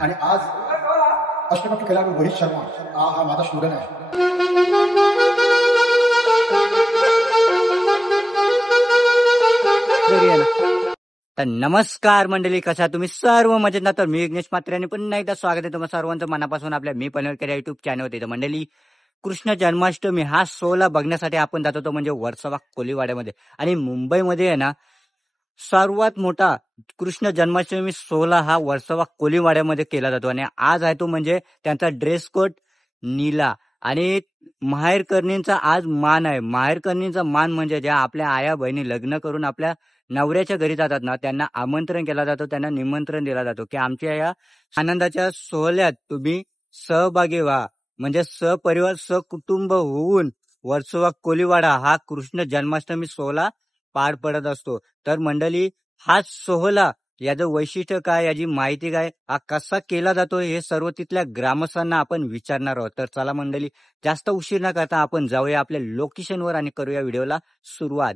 आणि आज अष्टपैलू खेळाडू रोहित शर्मा हा माझा स्टुडंट आहे. तर नमस्कार मंडळी, कशा तुम्ही सर्व मजेत ना? तर मी विघ्नेश मात्रे आणि पुन्हा एकदा स्वागत आहे तुम्हाला सर्वांचं मनापासून आपल्या मी पनवेलकर युट्यूब चॅनलवर. मंडळी, कृष्ण जन्माष्टमी हा सोहळा बघण्यासाठी आपण जात होतो म्हणजे वर्सोवा कोळीवाड्यामध्ये. आणि मुंबईमध्ये आहे ना सर्वात मोठा कृष्ण जन्माष्टमी सोहळा हा वर्सोवा कोळीवाड्यामध्ये केला जातो. आणि आज आहे तो म्हणजे त्यांचा ड्रेस कोड नीला. आणि माहेरकरणींचा आज मान आहे. माहेरकरणींचा मान म्हणजे ज्या आपल्या आया बहिणी लग्न करून आपल्या नवऱ्याच्या घरी जातात ना, त्यांना आमंत्रण केलं जातं, त्यांना निमंत्रण दिला जातो की आमच्या या आनंदाच्या सोहळ्यात तुम्ही सहभागी व्हा. म्हणजे सहपरिवार सहकुटुंब होऊन वर्सोवा कोळीवाडा हा कृष्ण जन्माष्टमी सोहळा पार पडत असतो. तर मंडळी, हा सोहळा याचं वैशिष्ट्य काय, याची माहिती काय, हा कसा केला जातो, हे सर्व तिथल्या ग्रामस्थांना आपण विचारणार आहोत. तर चला मंडळी, जास्त उशीर न करता आपण जाऊया आपल्या लोकेशनवर आणि करूया व्हिडिओला सुरुवात.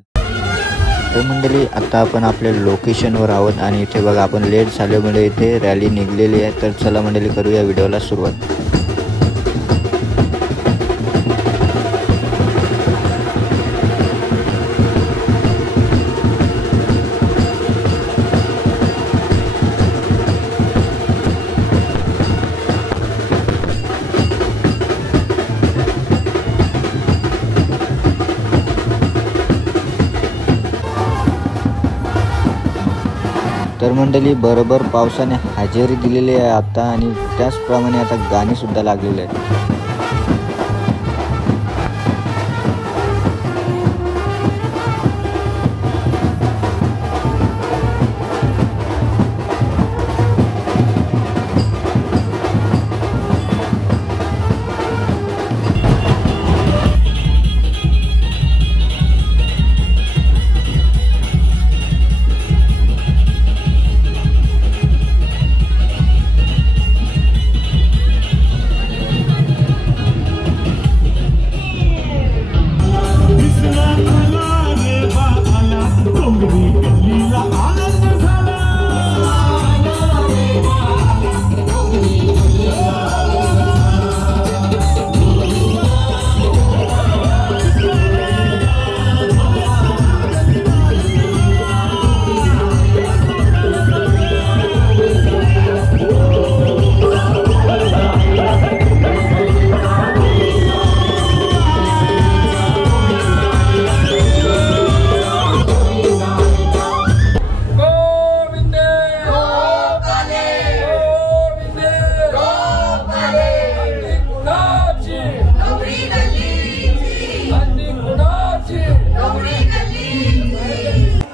तर मंडळी, आता आपण आपल्या लोकेशनवर आहोत आणि इथे बघा आपण लेट झाल्यामुळे इथे रॅली निघलेली आहे. तर चला मंडळी, करूया व्हिडिओला सुरुवात. तर मंडळी, बरोबर पावसाने हजेरी दिलेली आहे आता आणि त्याचप्रमाणे आता गाणी सुद्धा लागलेली आहेत.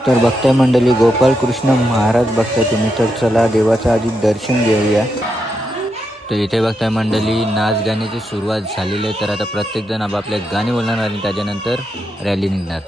तर बघताय मंडळी, गोपाल कृष्ण महाराज बघताय तुम्ही. तर चला देवाचं आधी दर्शन घेऊया. तर इथे बघताय मंडळी, नाच गाण्याची सुरुवात झालेली आहे. तर आता प्रत्येक जण आपापल्या गाणी बोलणार आणि त्याच्यानंतर रॅली निघणार.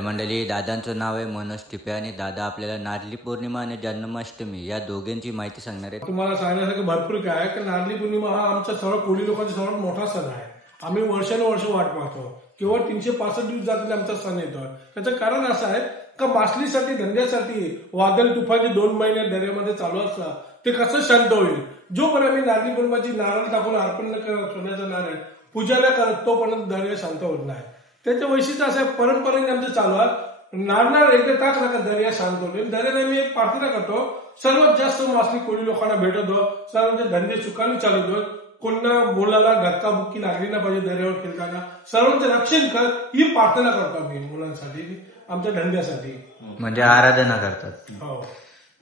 तर मंडळी दादांचं नाव आहे मनोज टिपे आणि दादा आपल्याला नारळी पौर्णिमा आणि जन्माष्टमी या दोघांची माहिती सांगणार आहेत. तुम्हाला सांगण्यासारखं भरपूर काय आहे की नारळी पौर्णिमा हा आमचा सर्व कोळी लोकांचा सर्वात मोठा सण आहे. आम्ही वर्षानुवर्ष वाट पाहतो. केवळ 365 दिवस जातील आमचा सण येतो. त्याचं कारण असं आहे का मासलीसाठी धंद्यासाठी वादळ तुफान 2 महिने दर्यामध्ये चालू असतात ते कसं शांत होईल. जोपर्यंत आम्ही नारळी पौर्णिमाची नारळ टाकून अर्पण न करत सोन्याचा नारळ पूजा न करत तोपर्यंत दर्या शांत होत नाही. त्याचं वैशिष्ट्य असं आहे परंपरेने आमचं चालू आहे. नारळ एकदा टाकला का दर्या शांत होतो. दर्याने आम्ही एक प्रार्थना करतो सर्वात जास्त मासली कोळी लोकांना भेटतो. सर्वांचे धंदे सुखाने चालवतो. कोणा मुलाला धक्का बुक्की लागली ना पाहिजे दर्यावर खेळताना सर्वांचं रक्षण कर ही प्रार्थना करतो आम्ही मुलांसाठी आमच्या धंद्यासाठी म्हणजे आराधना करतात. हो.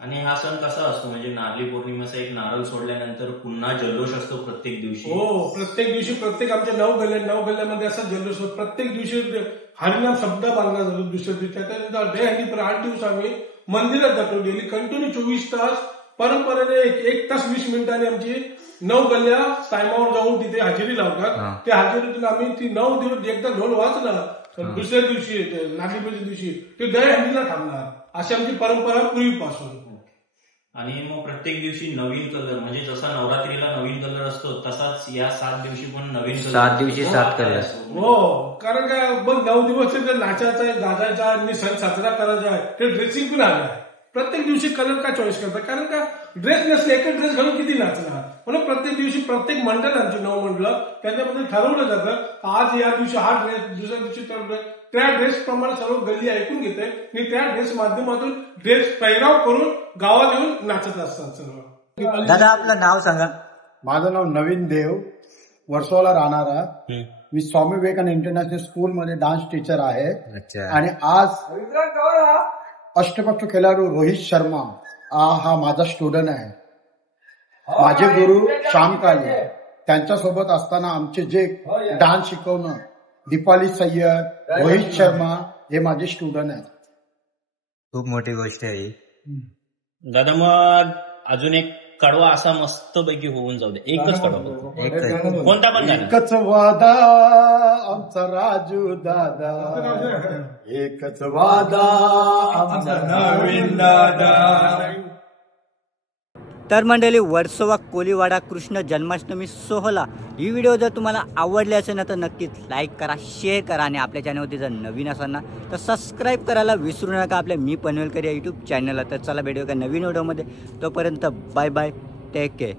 आणि हा सण कसा असतो म्हणजे नारळी पौर्णिमेचा एक नारळ सोडल्यानंतर पुन्हा जल्लोष असतो प्रत्येक दिवशी. हो प्रत्येक दिवशी प्रत्येक आमच्या 9 गल्ल्यामध्ये असा जल्लोष असतो. प्रत्येक दिवशी हरिनाम शब्द बांधला जातो. दुसऱ्या दिवशी त्याच्यानंतर डे हंडी 8 दिवस आम्ही मंदिरात जातो. डेली कंटिन्यू 24 तास परंपरेने 1 तास 20 मिनिटांनी आमची 9 गल्ल्या टायमावर जाऊन तिथे हजेरी लावतात. त्या हजेरीतून आम्ही ती 9 दिवस एकदा ढोल वाजला तर दुसऱ्या दिवशी नागरीपूजेच्या दिवशी ते दहीहंडीला थांबणार अशी आमची परंपरा पूर्वीपासून. आणि मग प्रत्येक दिवशी नवीन कलर म्हणजे जसा नवरात्रीला नवीन कलर असतो तसाच या 7 दिवशी पण नवीन 7 दिवशी 7 कलर. हो कारण काय मग 9 दिवस नाचायचा आहे गाजायचा आणि सण साजरा करायचा आहे ते ड्रेसिंग पण आलं आहे. प्रत्येक दिवशी कलर का चॉईस करतात कारण का ड्रेस नसले एकच ड्रेस घालून किती नाचणार. म्हणून प्रत्येक दिवशी प्रत्येक मंडळ आमची 9 मंडळ त्याच्यामध्ये ठरवलं जातं आज या दिवशी हा ड्रेस दुसऱ्या दिवशी त्या ड्रेस प्रमाणे सर्व गल्ली ऐकून घेते आणि त्या ड्रेस माध्यमातून ड्रेस पहिराव करून गावात येऊन नाचत असतात सर्व. दादा आपलं नाव सांगा. माझं नाव नवीन देव वर्सोला राहणारा. मी स्वामी विवेकानंद इंटरनॅशनल स्कूलमध्ये डान्स टीचर आहे. आणि आज अष्टपैलू खेळाडू रोहित शर्मा हा माझा स्टुडंट आहे. माझे गुरु श्याम काळे त्यांच्यासोबत असताना आमचे जे डान्स शिकवणं दीपाली सय्यद रोहित शर्मा हे माझे स्टुडंट आहेत. खूप मोठी गोष्ट आहे. दादा मग अजून एक कडवा असा मस्त पैकी होऊन जाऊ दे. एकच कडवा कोणता पण एकच वादा आमचा राजू दादा एकच वादा आमचा नवीन दादा. तर मंडळी वर्सोवा कोलीवाडा कृष्ण जन्माष्टमी सोहळा ही व्हिडिओ जर तुम्हाला आवडली असेल ना तर नक्कीच लाईक करा शेअर करा आणि आपल्या चॅनलवरती जर नवीन असाल ना तर सबस्क्राईब करायला विसरू नका आपल्या मी पनवेलकर या यूट्यूब चॅनलला. तर चला भेटूया का नवीन व्हिडिओमध्ये. तोपर्यंत बाय बाय टेक केअर.